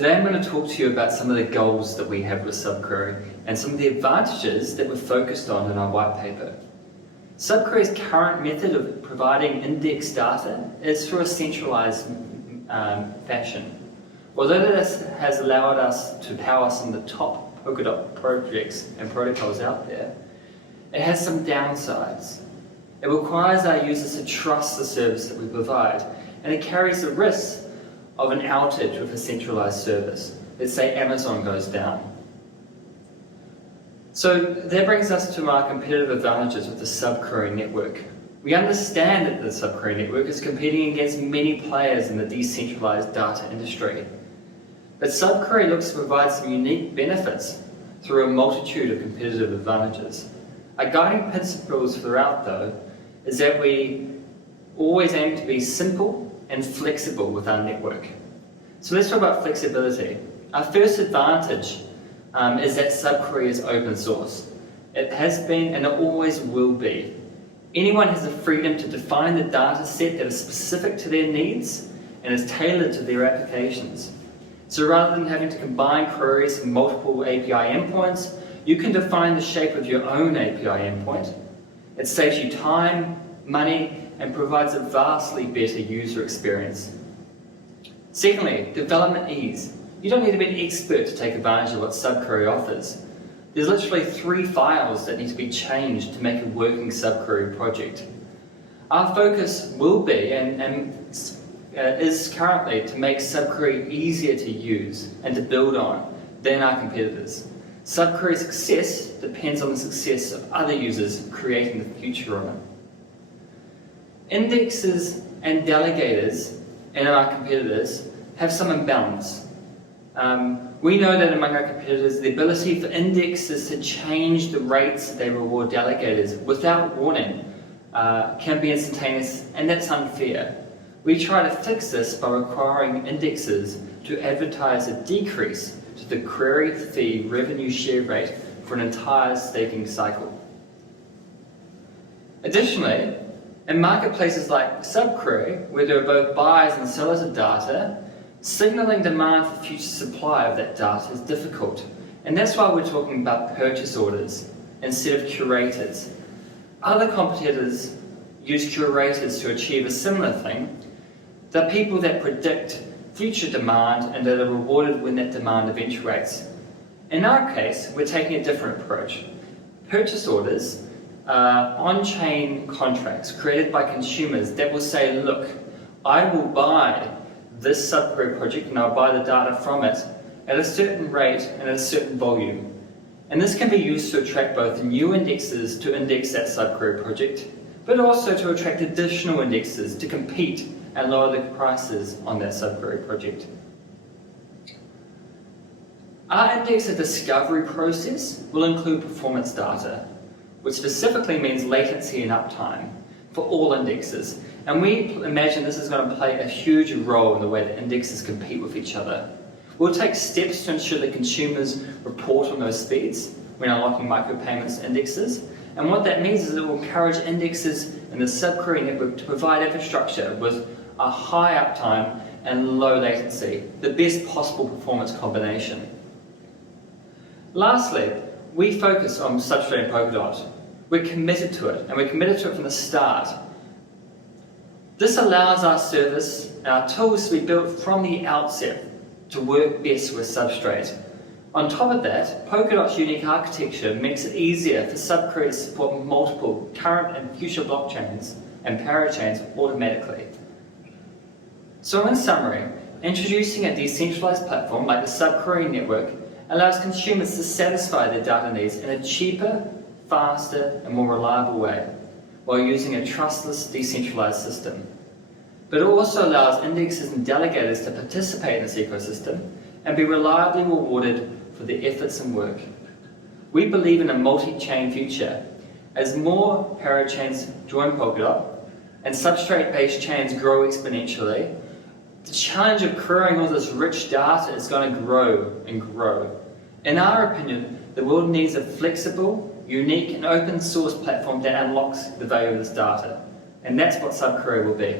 Today I'm going to talk to you about some of the goals that we have with SubQuery and some of the advantages that we're focused on in our white paper. SubQuery's current method of providing index data is through a centralized fashion. Although this has allowed us to power some of the top Polkadot projects and protocols out there, it has some downsides. It requires our users to trust the service that we provide, and it carries the risk of an outage with a centralized service. Let's say Amazon goes down. So that brings us to our competitive advantages with the SubQuery Network. We understand that the SubQuery Network is competing against many players in the decentralized data industry. But SubQuery looks to provide some unique benefits through a multitude of competitive advantages. Our guiding principles throughout, though, is that we always aim to be simple and flexible with our network. So let's talk about flexibility. Our first advantage is that SubQuery is open source. It has been and it always will be. Anyone has the freedom to define the data set that is specific to their needs and is tailored to their applications. So rather than having to combine queries from multiple API endpoints, you can define the shape of your own API endpoint. It saves you time, money, and provides a vastly better user experience. Secondly, development ease. You don't need to be an expert to take advantage of what SubQuery offers. There's literally 3 files that need to be changed to make a working SubQuery project. Our focus will be, and is currently, to make SubQuery easier to use and to build on than our competitors. SubQuery's success depends on the success of other users creating the future of it. Indexes and delegators and our competitors have some imbalance. We know that among our competitors, the ability for indexes to change the rates they reward delegators without warning can be instantaneous, and that's unfair. We try to fix this by requiring indexes to advertise a decrease to the query fee revenue share rate for an entire staking cycle. Additionally, in marketplaces like SubQuery, where there are both buyers and sellers of data, signaling demand for future supply of that data is difficult. And that's why we're talking about purchase orders instead of curators. Other competitors use curators to achieve a similar thing. They're people that predict future demand and that are rewarded when that demand eventuates. In our case, we're taking a different approach. Purchase orders are on-chain contracts created by consumers that will say, look, I will buy this SubQuery project and I'll buy the data from it at a certain rate and at a certain volume. And this can be used to attract both new indexes to index that SubQuery project, but also to attract additional indexes to compete and lower the prices on that SubQuery project. Our indexer discovery process will include performance data, which specifically means latency and uptime for all indexes. And we imagine this is going to play a huge role in the way that indexes compete with each other. We'll take steps to ensure that consumers report on those speeds when unlocking micropayments indexes. And what that means is it will encourage indexes in the SubQuery network to provide infrastructure with a high uptime and low latency, the best possible performance combination. Lastly, we focus on substrate Polkadot. We're committed to it, and we're committed to it from the start. This allows our service and our tools to be built from the outset to work best with Substrate. On top of that, Polkadot's unique architecture makes it easier for SubQuery to support multiple current and future blockchains and parachains automatically. So in summary, introducing a decentralized platform like the SubQuery Network allows consumers to satisfy their data needs in a cheaper, faster, and more reliable way, while using a trustless, decentralized system. But it also allows indexes and delegators to participate in this ecosystem and be reliably rewarded for their efforts and work. We believe in a multi-chain future. As more parachains join Polkadot and substrate-based chains grow exponentially, the challenge of querying all this rich data is going to grow and grow. In our opinion, the world needs a flexible, unique and open source platform that unlocks the value of this data. And that's what SubQuery will be.